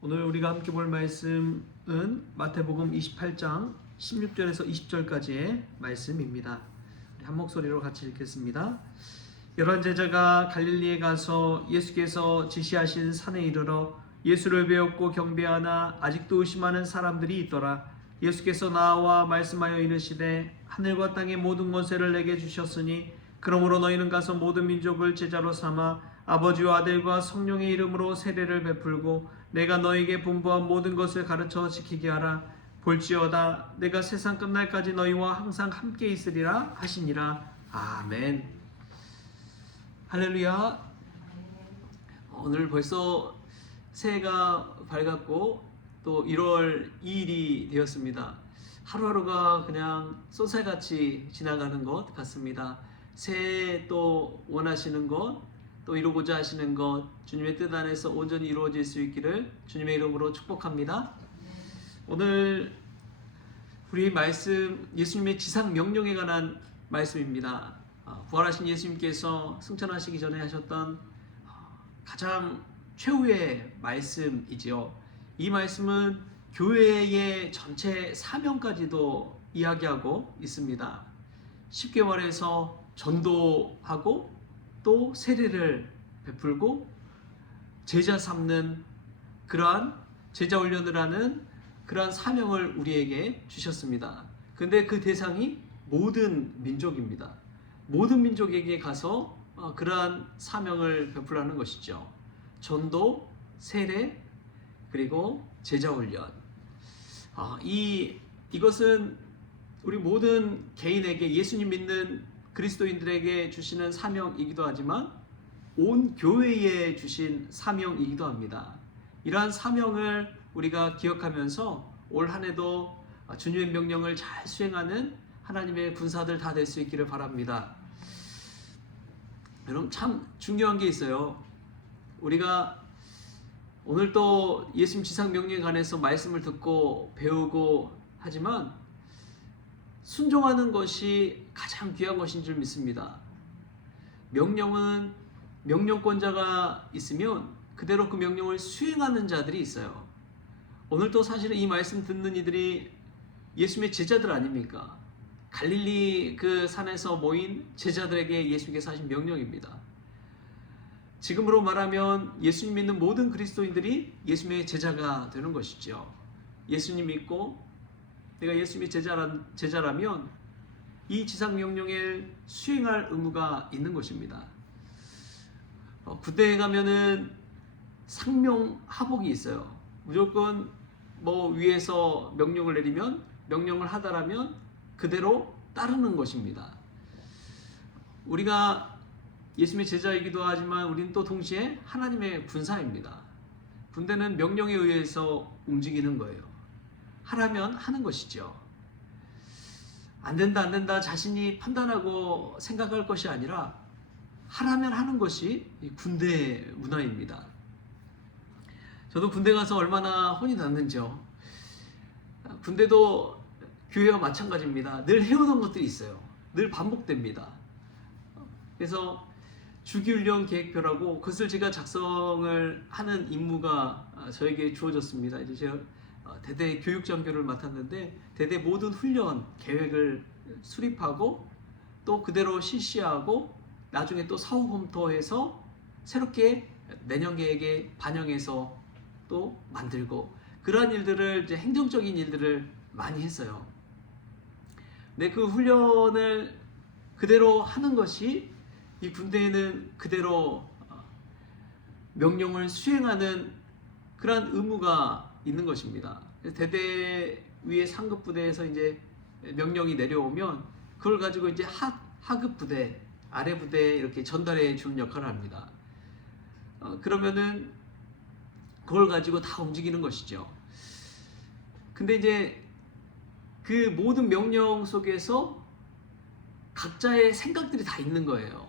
오늘 우리가 함께 볼 말씀은 마태복음 28장 16절에서 20절까지의 말씀입니다. 우리 한 목소리로 같이 읽겠습니다. 열한 제자가 갈릴리에 가서 예수께서 지시하신 산에 이르러 예수를 배웠고 경배하나 아직도 의심하는 사람들이 있더라. 예수께서 나와 말씀하여 이르시되 하늘과 땅의 모든 권세를 내게 주셨으니 그러므로 너희는 가서 모든 민족을 제자로 삼아 아버지와 아들과 성령의 이름으로 세례를 베풀고 내가 너희에게 분부한 모든 것을 가르쳐 지키게 하라. 볼지어다 내가 세상 끝날까지 너희와 항상 함께 있으리라 하시니라. 아멘. 할렐루야. 오늘 벌써 새해가 밝았고 또 1월 2일이 되었습니다. 하루하루가 그냥 쏜살같이 지나가는 것 같습니다. 새해 또 원하시는 것, 또 이루고자 하시는 것, 주님의 뜻 안에서 온전히 이루어질 수 있기를 주님의 이름으로 축복합니다. 오늘 우리 말씀, 예수님의 지상 명령에 관한 말씀입니다. 부활하신 예수님께서 승천하시기 전에 하셨던 가장 최후의 말씀이지요. 이 말씀은 교회의 전체 사명까지도 이야기하고 있습니다. 쉽게 말해서 전도하고 또 세례를 베풀고 제자 삼는 그러한 제자 훈련을 하는 그러한 사명을 우리에게 주셨습니다. 근데 그 대상이 모든 민족입니다. 모든 민족에게 가서 그러한 사명을 베풀라는 것이죠. 전도, 세례, 그리고 제자 훈련. 이것은 우리 모든 개인에게, 예수님 믿는 그리스도인들에게 주시는 사명이기도 하지만 온 교회에 주신 사명이기도 합니다. 이러한 사명을 우리가 기억하면서 올 한 해도 주님의 명령을 잘 수행하는 하나님의 군사들 다 될 수 있기를 바랍니다. 여러분, 참 중요한 게 있어요. 우리가 오늘 또 예수님 지상 명령에 관해서 말씀을 듣고 배우고 하지만 순종하는 것이 가장 귀한 것인 줄 믿습니다. 명령은 명령권자가 있으면 그대로 그 명령을 수행하는 자들이 있어요. 오늘 또 사실은 이 말씀 듣는 이들이 예수님의 제자들 아닙니까? 갈릴리 그 산에서 모인 제자들에게 예수님께서 하신 명령입니다. 지금으로 말하면 예수님 믿는 모든 그리스도인들이 예수님의 제자가 되는 것이죠. 예수님 믿고 내가 예수님의 제자라면 이 지상 명령을 수행할 의무가 있는 것입니다. 군대에 가면은 상명하복이 있어요. 무조건 위에서 명령을 내리면, 명령을 하다라면 그대로 따르는 것입니다. 우리가 예수님의 제자이기도 하지만 우리는 또 동시에 하나님의 군사입니다. 군대는 명령에 의해서 움직이는 거예요. 하라면 하는 것이죠. 안 된다 자신이 판단하고 생각할 것이 아니라 하라면 하는 것이 군대의 문화입니다. 저도 군대 가서 얼마나 혼이 났는지요. 군대도 교회와 마찬가지입니다. 늘 해오던 것들이 있어요. 늘 반복됩니다. 그래서 주기훈련 계획표라고 그것을 제가 작성을 하는 임무가 저에게 주어졌습니다. 이제 제가 대대 교육장교를 맡았는데 대대 모든 훈련 계획을 수립하고 또 그대로 실시하고 나중에 또 사후 검토해서 새롭게 내년 계획에 반영해서 또 만들고 그러한 일들을 이제 행정적인 일들을 많이 했어요. 근데 그 훈련을 그대로 하는 것이 이 군대에는 그대로 명령을 수행하는 그러한 의무가 있는 것입니다. 대대 위의 상급 부대에서 이제 명령이 내려오면 그걸 가지고 이제 하급 부대, 아래 부대에 이렇게 전달해 주는 역할을 합니다. 그러면은 그걸 가지고 다 움직이는 것이죠. 근데 이제 그 모든 명령 속에서 각자의 생각들이 다 있는 거예요.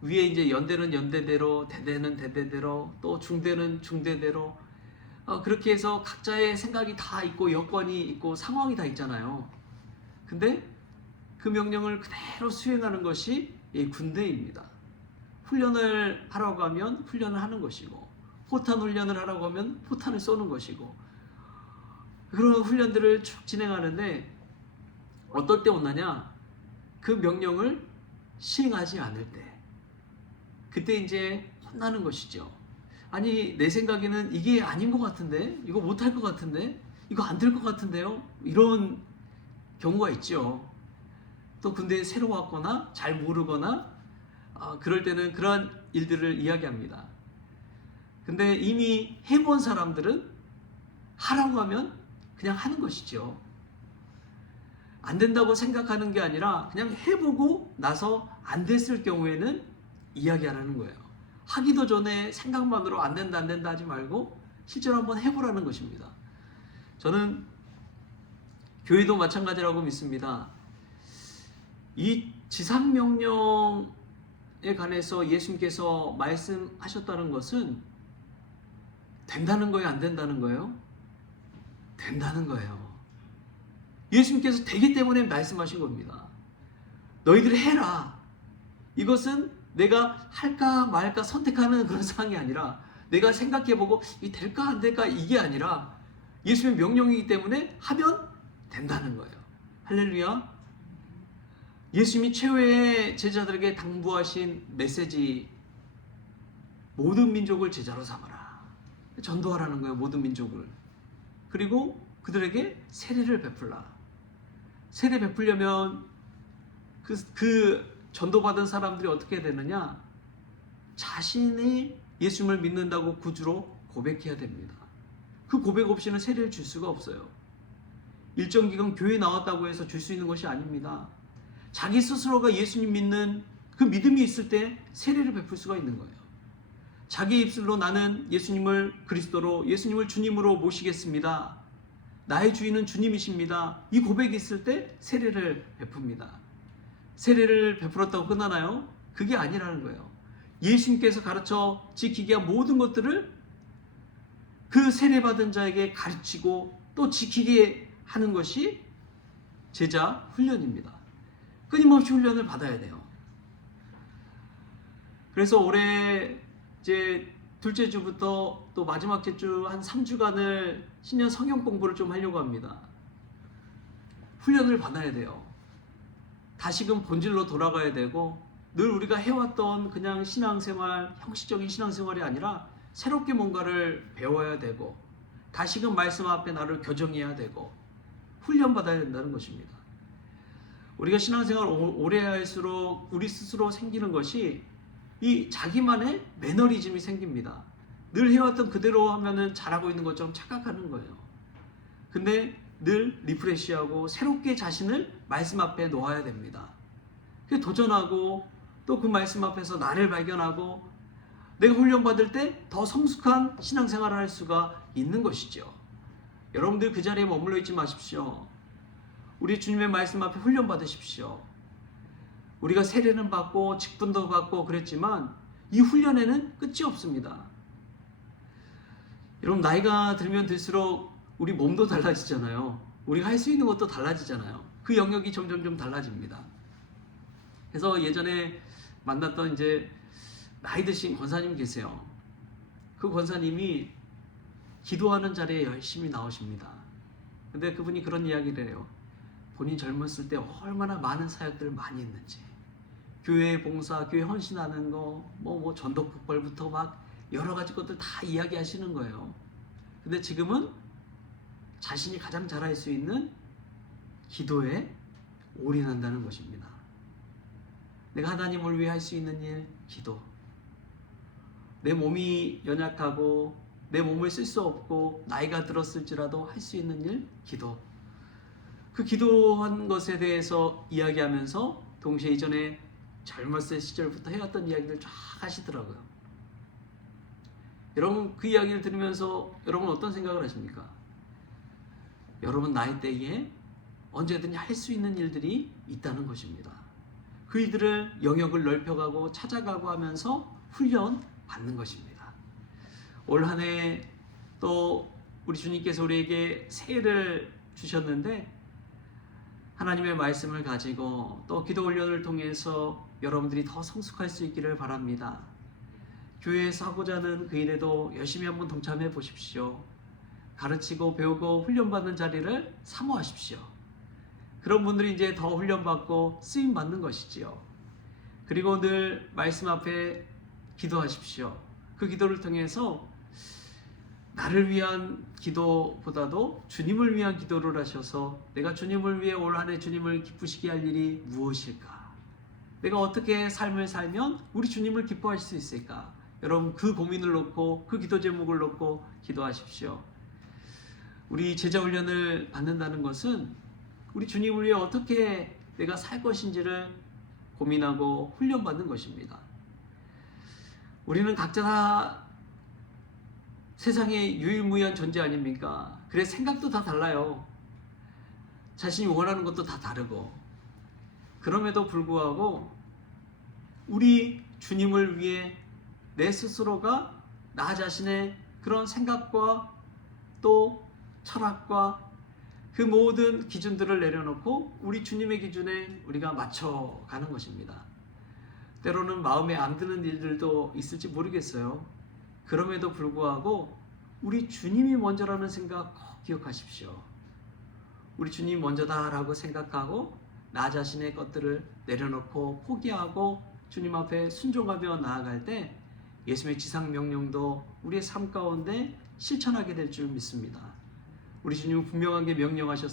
위에 이제 연대는 연대대로, 대대는 대대대로, 또 중대는 중대대로, 그렇게 해서 각자의 생각이 다 있고 여건이 있고 상황이 다 있잖아요. 근데 그 명령을 그대로 수행하는 것이 이 군대입니다. 훈련을 하라고 하면 훈련을 하는 것이고 포탄 훈련을 하라고 하면 포탄을 쏘는 것이고, 그런 훈련들을 쭉 진행하는데 어떨 때 혼나냐? 그 명령을 시행하지 않을 때, 그때 이제 혼나는 것이죠. 아니, 내 생각에는 이게 아닌 것 같은데, 이거 못할 것 같은데, 이거 안 될 것 같은데요, 이런 경우가 있죠. 또 군대에 새로 왔거나 잘 모르거나 그럴 때는 그러한 일들을 이야기합니다. 근데 이미 해본 사람들은 하라고 하면 그냥 하는 것이죠. 안 된다고 생각하는 게 아니라 그냥 해보고 나서 안 됐을 경우에는 이야기하라는 거예요. 하기도 전에 생각만으로 안 된다 하지 말고 실제로 한번 해보라는 것입니다. 저는 교회도 마찬가지라고 믿습니다. 이 지상명령에 관해서 예수님께서 말씀하셨다는 것은 된다는 거예요, 안 된다는 거예요? 된다는 거예요. 예수님께서 되기 때문에 말씀하신 겁니다. 너희들이 해라. 이것은 내가 할까 말까 선택하는 그런 상황이 아니라, 내가 생각해보고 이 될까 안 될까 이게 아니라 예수님의 명령이기 때문에 하면 된다는 거예요. 할렐루야. 예수님이 최후의 제자들에게 당부하신 메시지, 모든 민족을 제자로 삼아라. 전도하라는 거예요, 모든 민족을. 그리고 그들에게 세례를 베풀라. 세례 베풀려면 그 전도받은 사람들이 어떻게 되느냐? 자신이 예수님을 믿는다고 구주로 고백해야 됩니다. 그 고백 없이는 세례를 줄 수가 없어요. 일정 기간 교회에 나왔다고 해서 줄 수 있는 것이 아닙니다. 자기 스스로가 예수님 믿는 그 믿음이 있을 때 세례를 베풀 수가 있는 거예요. 자기 입술로 나는 예수님을 그리스도로, 예수님을 주님으로 모시겠습니다, 나의 주인은 주님이십니다, 이 고백이 있을 때 세례를 베풉니다. 세례를 베풀었다고 끝나나요? 그게 아니라는 거예요. 예수님께서 가르쳐 지키게 한 모든 것들을 그 세례받은 자에게 가르치고 또 지키게 하는 것이 제자 훈련입니다. 끊임없이 훈련을 받아야 돼요. 그래서 올해 이제 둘째 주부터 또 마지막 주 한 3주간을 신년 성경 공부를 좀 하려고 합니다. 훈련을 받아야 돼요. 다시금 본질로 돌아가야 되고, 늘 우리가 해왔던 그냥 신앙생활, 형식적인 신앙생활이 아니라 새롭게 뭔가를 배워야 되고, 다시금 말씀 앞에 나를 교정해야 되고, 훈련받아야 된다는 것입니다. 우리가 신앙생활 오래 할수록 우리 스스로 생기는 것이 이 자기만의 매너리즘이 생깁니다. 늘 해왔던 그대로 하면은 잘하고 있는 것처럼 착각하는 거예요. 근데 늘 리프레시하고 새롭게 자신을 말씀 앞에 놓아야 됩니다. 도전하고 또 그 말씀 앞에서 나를 발견하고 내가 훈련받을 때 더 성숙한 신앙생활을 할 수가 있는 것이죠. 여러분들 그 자리에 머물러 있지 마십시오. 우리 주님의 말씀 앞에 훈련받으십시오. 우리가 세례는 받고 직분도 받고 그랬지만 이 훈련에는 끝이 없습니다. 여러분, 나이가 들면 들수록 우리 몸도 달라지잖아요. 우리가 할 수 있는 것도 달라지잖아요. 그 영역이 점점 좀 달라집니다. 그래서 예전에 만났던 이제 나이 드신 권사님 계세요. 그 권사님이 기도하는 자리에 열심히 나오십니다. 근데 그분이 그런 이야기를 해요. 본인 젊었을 때 얼마나 많은 사역들을 많이 했는지, 교회 봉사, 교회 헌신하는 거, 뭐 전도 폭발부터 막 여러 가지 것들 다 이야기하시는 거예요. 근데 지금은 자신이 가장 잘할 수 있는 기도에 올인한다는 것입니다. 내가 하나님을 위해 할 수 있는 일, 기도. 내 몸이 연약하고 내 몸을 쓸 수 없고 나이가 들었을지라도 할 수 있는 일, 기도. 그 기도한 것에 대해서 이야기하면서 동시에 이전에 젊었을 시절부터 해왔던 이야기를 쫙 하시더라고요. 여러분, 그 이야기를 들으면서 여러분 어떤 생각을 하십니까? 여러분 나이대에 언제든지 할 수 있는 일들이 있다는 것입니다. 그 일들을 영역을 넓혀가고 찾아가고 하면서 훈련 받는 것입니다. 올 한 해 또 우리 주님께서 우리에게 새해를 주셨는데, 하나님의 말씀을 가지고 또 기도 훈련을 통해서 여러분들이 더 성숙할 수 있기를 바랍니다. 교회에서 하고자 하는 그 일에도 열심히 한번 동참해 보십시오. 가르치고 배우고 훈련받는 자리를 사모하십시오. 그런 분들이 이제 더 훈련받고 쓰임 받는 것이지요. 그리고 늘 말씀 앞에 기도하십시오. 그 기도를 통해서 나를 위한 기도보다도 주님을 위한 기도를 하셔서 내가 주님을 위해 올 한 해 주님을 기쁘시게 할 일이 무엇일까? 내가 어떻게 삶을 살면 우리 주님을 기뻐하실 수 있을까? 여러분 그 고민을 놓고 그 기도 제목을 놓고 기도하십시오. 우리 제자 훈련을 받는다는 것은 우리 주님을 위해 어떻게 내가 살 것인지를 고민하고 훈련받는 것입니다. 우리는 각자 다 세상에 유일무이한 존재 아닙니까? 그래서 생각도 다 달라요. 자신이 원하는 것도 다 다르고. 그럼에도 불구하고 우리 주님을 위해 내 스스로가 나 자신의 그런 생각과 또 철학과 그 모든 기준들을 내려놓고 우리 주님의 기준에 우리가 맞춰가는 것입니다. 때로는 마음에 안 드는 일들도 있을지 모르겠어요. 그럼에도 불구하고 우리 주님이 먼저라는 생각 꼭 기억하십시오. 우리 주님이 먼저다라고 생각하고 나 자신의 것들을 내려놓고 포기하고 주님 앞에 순종하며 나아갈 때 예수님의 지상 명령도 우리의 삶 가운데 실천하게 될 줄 믿습니다. 우리 주님은 분명하게 명령하셨습니다.